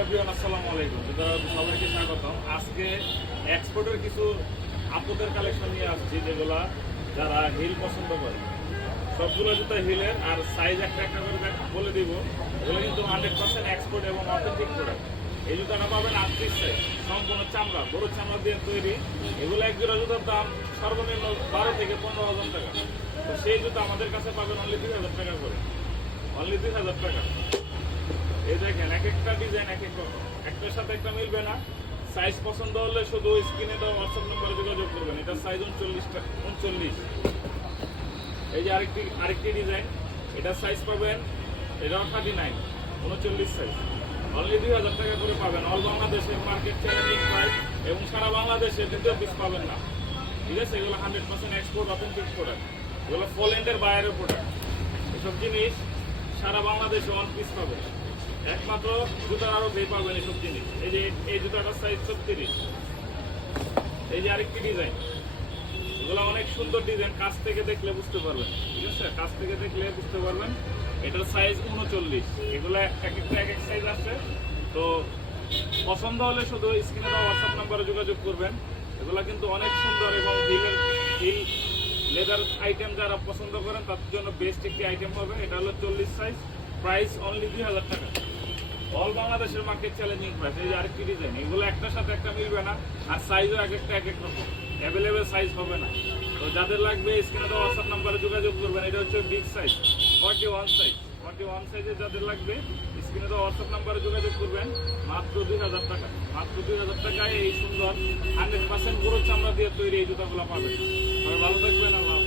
আসসালামু আলাইকুম, সবাইকে স্বাগতম। আজকে এক্সপোর্টের কিছু আপুদের কালেকশন নিয়ে আসছি, যেগুলা যারা হিল পছন্দ করে। সবগুলো জুতা হিলের, আর সাইজ একটা একটা করে বলে দিব। এগুলো কিন্তু 100% এক্সপোর্ট এবং অথেন্টিক প্রোডাক্ট। এই জুতাটা পাবেন 38 সাইজ, সম্পূর্ণ চামড়া, গরু চামড়া দিয়ে তৈরি। এগুলো এক জোড়া জুতার দাম সর্বনিম্ন 12 থেকে 15,000 টাকা। তো সেই জুতা আমাদের কাছে পাবেন অনলি 2,000 টাকা করে, অনলি 2,000 টাকা। এই দেখেন, এক একটা ডিজাইন এক এক রকম, একটার সাথে একটা মিলবে না। সাইজ পছন্দ হলে শুধু স্ক্রিনে দেওয়া হোয়াটসঅ্যাপ নম্বরে যোগাযোগ করবেন। এটা সাইজ 39। এই যে আরেকটি ডিজাইন, এটা সাইজ পাবেন, এটাও 39, 39 সাইজ। অনলি 2,000 টাকা করে পাবেন। অল বাংলাদেশের মার্কেট চ্যালেঞ্জিং প্রাইস, এবং সারা বাংলাদেশে দ্বিতীয় পিস পাবেন না, ঠিক আছে? এগুলো 100% এক্সপোর্ট অথেন্টিক প্রোডাক্ট। এগুলো পোল্যান্ডের বাইরের প্রোডাক্ট। এসব জিনিস সারা বাংলাদেশে ওয়ান পিস পাবেন। একমাত্র জুতার আরো ভেই পাবেন এসব জিনিস। এই যে এই জুতাটার সাইজ 36। এই যে আরেকটি ডিজাইন, এগুলো অনেক সুন্দর ডিজাইন, কাছ থেকে দেখলে বুঝতে পারবেন, ঠিক আছে? কাছ থেকে দেখলে বুঝতে পারবেন। এটার সাইজ 39। এগুলো এক একটা এক এক সাইজ আছে। তো পছন্দ হলে শুধু স্ক্রিনে দেওয়া হোয়াটসঅ্যাপ নাম্বারে যোগাযোগ করবেন। এগুলো কিন্তু অনেক সুন্দর, এবং হিল লেদার আইটেম যারা পছন্দ করেন তার জন্য বেস্ট একটি আইটেম হবে। এটা হলো 40 সাইজ, প্রাইস অনলি 2,000 টাকা। অল বাংলাদেশের মার্কেট চ্যালেঞ্জিং প্রাইস। এই যে আরেকটি ডিজাইন, এগুলো একটার সাথে একটা মিলবে না, আর সাইজও এক একটা এক এক রকম, অ্যাভেলেবেল সাইজ হবে না। তো যাদের লাগবে স্ক্রিনে দেওয়া হোয়াটসঅ্যাপ নাম্বারে যোগাযোগ করবেন। এটা হচ্ছে বিগ সাইজ, 41 সাইজ। 41 সাইজে যাদের লাগবে স্ক্রিনে দেওয়া হোয়াটসঅ্যাপ নাম্বারে যোগাযোগ করবেন। মাত্র 2,000 টাকা, মাত্র 2,000 টাকায় এই সুন্দর 100% গরুর চামড়া দিয়ে তৈরি এই জুতাগুলো পাবেন। ভালো থাকবেন। আল্লাহ।